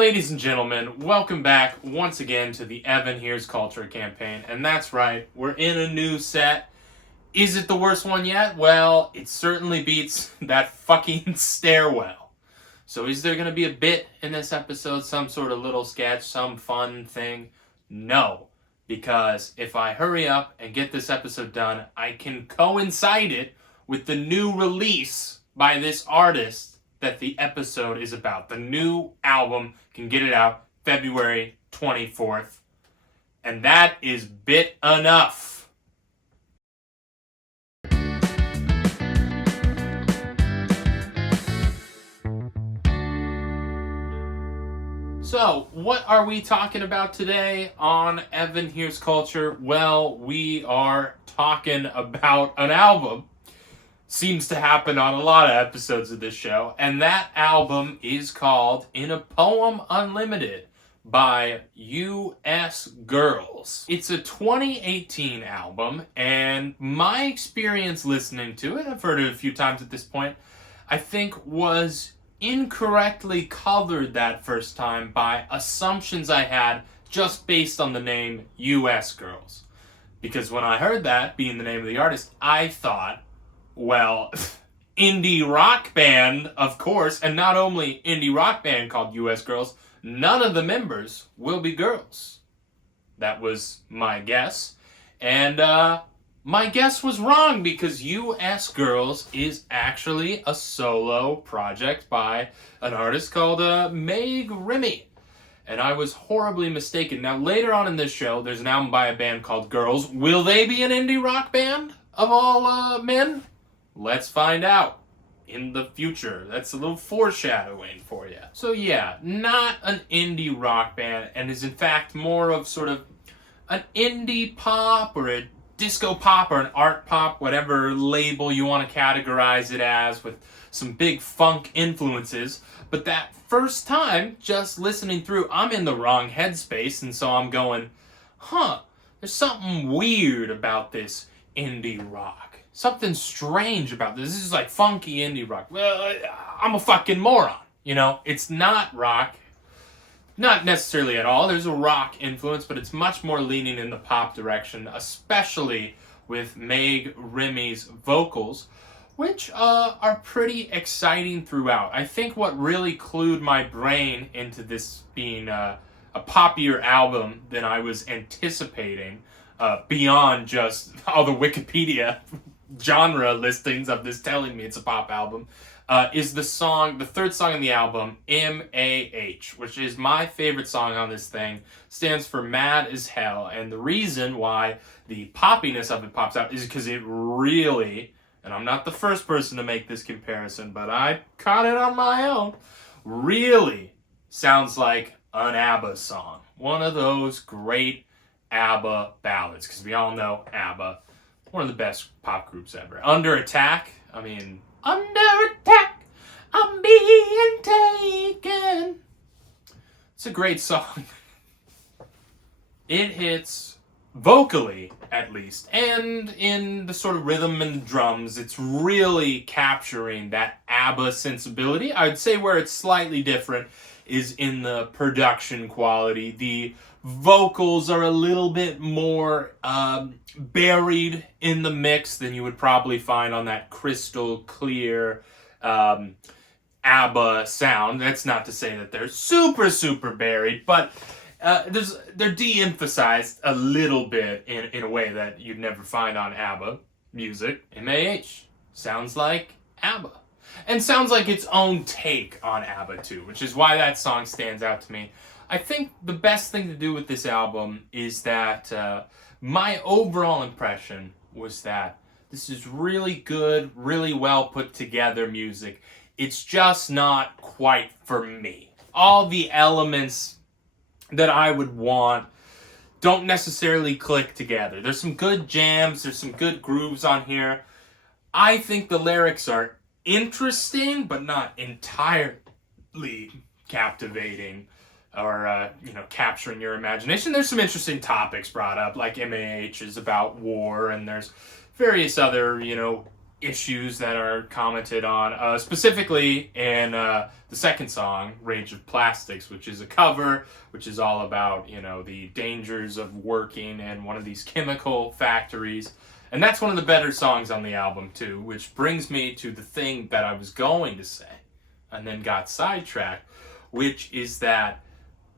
Ladies and gentlemen, welcome back once again to the Evan Here's Culture campaign. And that's right, we're in a new set. Is it the worst one yet? Well, it certainly beats that fucking stairwell. So is there going to be a bit in this episode, some sort of little sketch, some fun thing? No. Because if I hurry up and get this episode done, I can coincide it with the new release by this artist that the episode is about. The new album can get it out February 24th. And that is bit enough. So, what are we talking about today on Evan Here's Culture? Well, we are talking about an album. Seems to happen on a lot of episodes of this show. And that album is called In a Poem Unlimited by U.S. Girls. It's a 2018 album, and my experience listening to it, I've heard it a few times at this point, I think was incorrectly colored that first time by assumptions I had just based on the name U.S. Girls. Because when I heard that being the name of the artist, I thought, well, indie rock band, of course, and not only indie rock band called U.S. Girls, none of the members will be girls. That was my guess. And my guess was wrong because U.S. Girls is actually a solo project by an artist called M.A.H. And I was horribly mistaken. Now, later on in this show, there's an album by a band called Girls. Will they be an indie rock band of all men? Let's find out in the future. That's a little foreshadowing for you. So yeah, not an indie rock band, and is in fact more of sort of an indie pop or a disco pop or an art pop, whatever label you want to categorize it as, with some big funk influences. But that first time, just listening through, I'm in the wrong headspace, and so I'm going, there's something weird about this indie rock. Something strange about this. This is like funky indie rock. Well, I'm a fucking moron. You know, it's not rock. Not necessarily at all. There's a rock influence, but it's much more leaning in the pop direction, especially with M.A.H.'s vocals, which are pretty exciting throughout. I think what really clued my brain into this being a poppier album than I was anticipating, beyond just all the Wikipedia genre listings of this telling me it's a pop album, is the third song in the album, M.A.H., which is my favorite song on this thing. Stands for Mad as Hell, and the reason why the poppiness of it pops out is because it really, and I'm not the first person to make this comparison, but I caught it on my own, really sounds like an ABBA song. One of those great ABBA ballads, because we all know ABBA, one of the best pop groups ever. Under Attack, Under Attack, I'm being taken. It's a great song. It hits vocally, at least, and in the sort of rhythm and the drums, it's really capturing that ABBA sensibility. I would say where it's slightly different is in the production quality. The vocals are a little bit more buried in the mix than you would probably find on that crystal clear ABBA sound. That's not to say that they're super, super buried, but they're de-emphasized a little bit in a way that you'd never find on ABBA music. M.A.H. sounds like ABBA. And sounds like its own take on ABBA too, which is why that song stands out to me. I think the best thing to do with this album is that my overall impression was that this is really good, really well put together music. It's just not quite for me. All the elements that I would want don't necessarily click together. There's some good jams, there's some good grooves on here. I think the lyrics are interesting, but not entirely captivating or, capturing your imagination. There's some interesting topics brought up, like M.A.H. is about war, and there's various other, issues that are commented on, specifically in the second song, Rage of Plastics, which is a cover, which is all about, the dangers of working in one of these chemical factories. And that's one of the better songs on the album, too, which brings me to the thing that I was going to say and then got sidetracked, which is that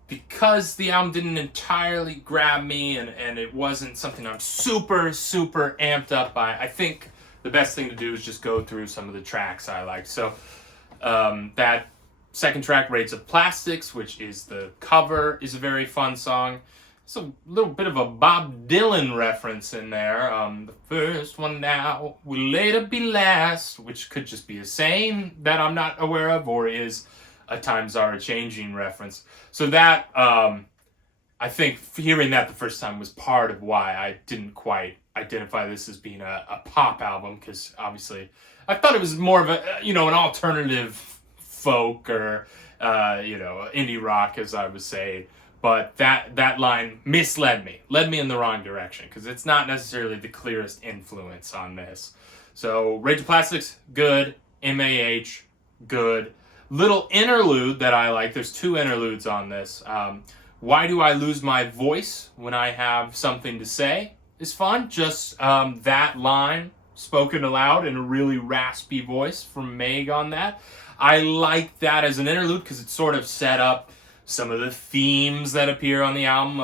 because the album didn't entirely grab me and it wasn't something I'm super, super amped up by, I think the best thing to do is just go through some of the tracks I like. So that second track, Rage of Plastics, which is the cover, is a very fun song. It's a little bit of a Bob Dylan reference in there. The first one now will later be last, which could just be a saying that I'm not aware of, or is a times are a-changing reference. So that, I think hearing that the first time was part of why I didn't quite identify this as being a pop album, because obviously I thought it was more of an alternative folk or, indie rock, as I was saying. But that line led me in the wrong direction, because it's not necessarily the clearest influence on this. So Rage of Plastics, good. M.A.H, good. Little interlude that I like. There's 2 interludes on this. Why Do I Lose My Voice When I Have Something to Say is fun. Just that line spoken aloud in a really raspy voice from M.A.H on that. I like that as an interlude because it sort of set up some of the themes that appear on the album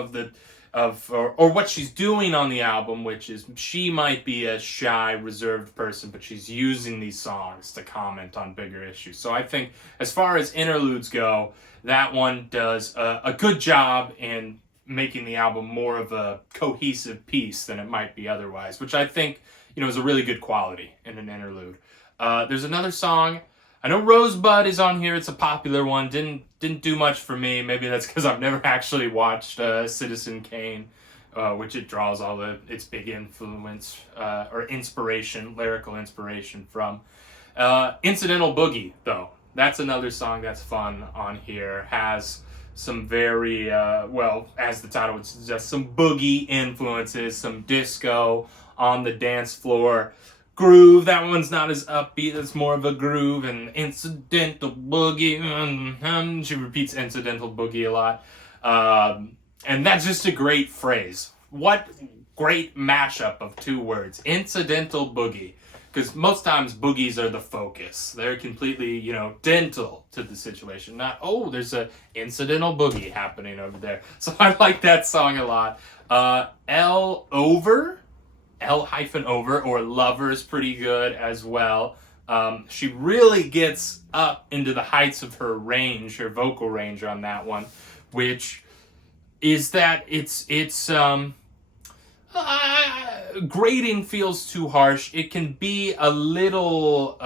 or what she's doing on the album, which is she might be a shy, reserved person, but she's using these songs to comment on bigger issues. So I think as far as interludes go, that one does a good job in making the album more of a cohesive piece than it might be otherwise, which I think, is a really good quality in an interlude. There's another song. I know Rosebud is on here. It's a popular one. Didn't do much for me. Maybe that's because I've never actually watched Citizen Kane, which it draws all its big influence or inspiration, lyrical inspiration from. Incidental Boogie, though. That's another song that's fun on here. Has some very, as the title would suggest, some boogie influences, some disco on the dance floor. Groove, that one's not as upbeat, it's more of a groove. And incidental boogie, she repeats incidental boogie a lot. And that's just a great phrase. What great mashup of 2 words, incidental boogie. Because most times boogies are the focus. They're completely, dental to the situation. Not, there's a incidental boogie happening over there. So I like that song a lot. L-over or Lover is pretty good as well. She really gets up into the heights of her vocal range on that one, which is that it's grading feels too harsh. It can be a little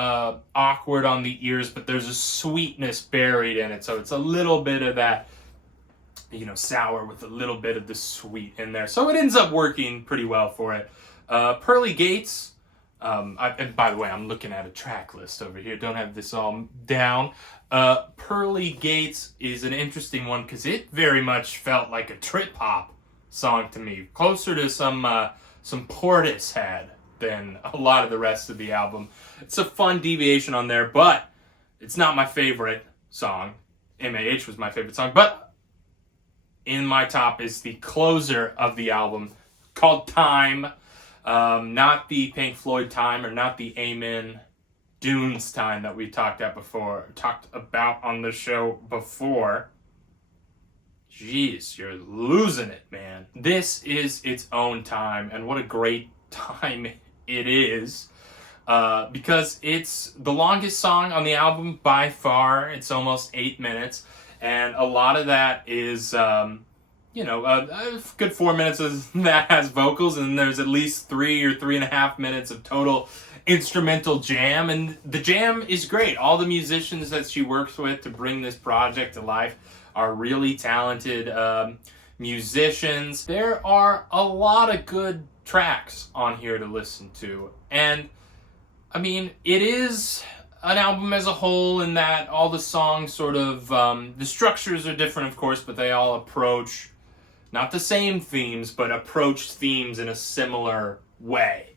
awkward on the ears, but there's a sweetness buried in it, so it's a little bit of that, sour with a little bit of the sweet in there. So it ends up working pretty well for it. Pearly Gates, and by the way, I'm looking at a track list over here, don't have this all down. Pearly Gates is an interesting one because it very much felt like a trip-hop song to me, closer to some Portishead than a lot of the rest of the album. It's a fun deviation on there, but it's not my favorite song. M.A.H was my favorite song, but in my top is the closer of the album called Time. Not the Pink Floyd Time, or not the Amen Dunes Time that we talked about on the show before. Jeez, you're losing it, man. This is its own time, and what a great time it is. Because it's the longest song on the album by far. It's almost 8 minutes, and a lot of that is a good 4 minutes of that has vocals, and there's at least 3 or 3.5 minutes of total instrumental jam, and the jam is great. All the musicians that she works with to bring this project to life are really talented musicians. There are a lot of good tracks on here to listen to, and I mean, it is an album as a whole in that all the songs sort of, the structures are different, of course, but they all approach not the same themes, but approach themes in a similar way.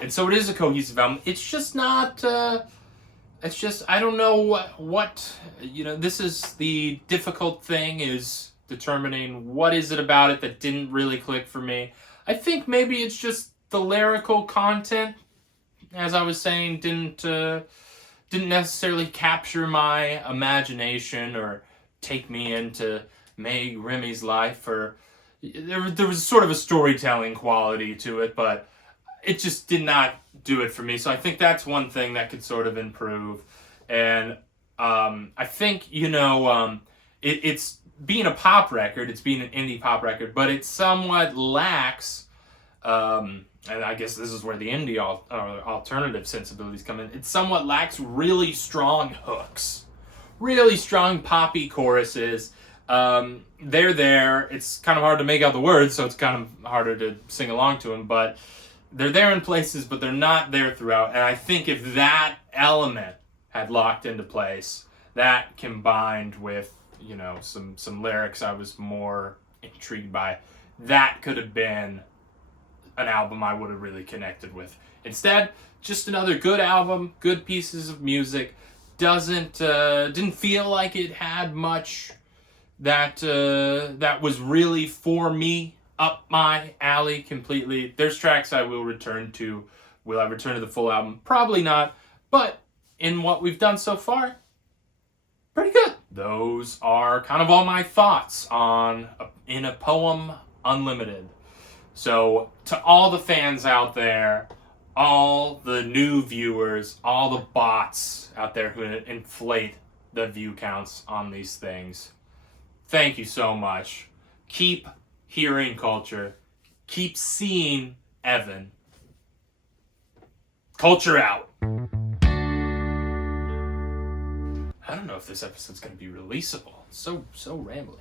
And so it is a cohesive album. It's just not. It's just I don't know what This is the difficult thing, is determining what is it about it that didn't really click for me. I think maybe it's just the lyrical content, as I was saying, didn't necessarily capture my imagination or take me into Meg Remy's life, or there was sort of a storytelling quality to it, but it just did not do it for me. So I think that's one thing that could sort of improve. And I think, it's being a pop record, it's being an indie pop record, but it somewhat lacks, and I guess this is where the indie alternative sensibilities come in. It somewhat lacks really strong hooks, really strong poppy choruses. They're there. It's kind of hard to make out the words, so it's kind of harder to sing along to them, but they're there in places, but they're not there throughout. And I think if that element had locked into place, that combined with, some lyrics I was more intrigued by, that could have been an album I would have really connected with. Instead, just another good album, good pieces of music. Didn't feel like it had much that was really for me, up my alley completely. There's tracks I will return to. Will I return to the full album? Probably not. But in what we've done so far, pretty good. Those are kind of all my thoughts on In a Poem Unlimited. So to all the fans out there, all the new viewers, all the bots out there who inflate the view counts on these things, thank you so much. Keep hearing culture. Keep seeing Evan. Culture out. I don't know if this episode's going to be releasable. So rambling.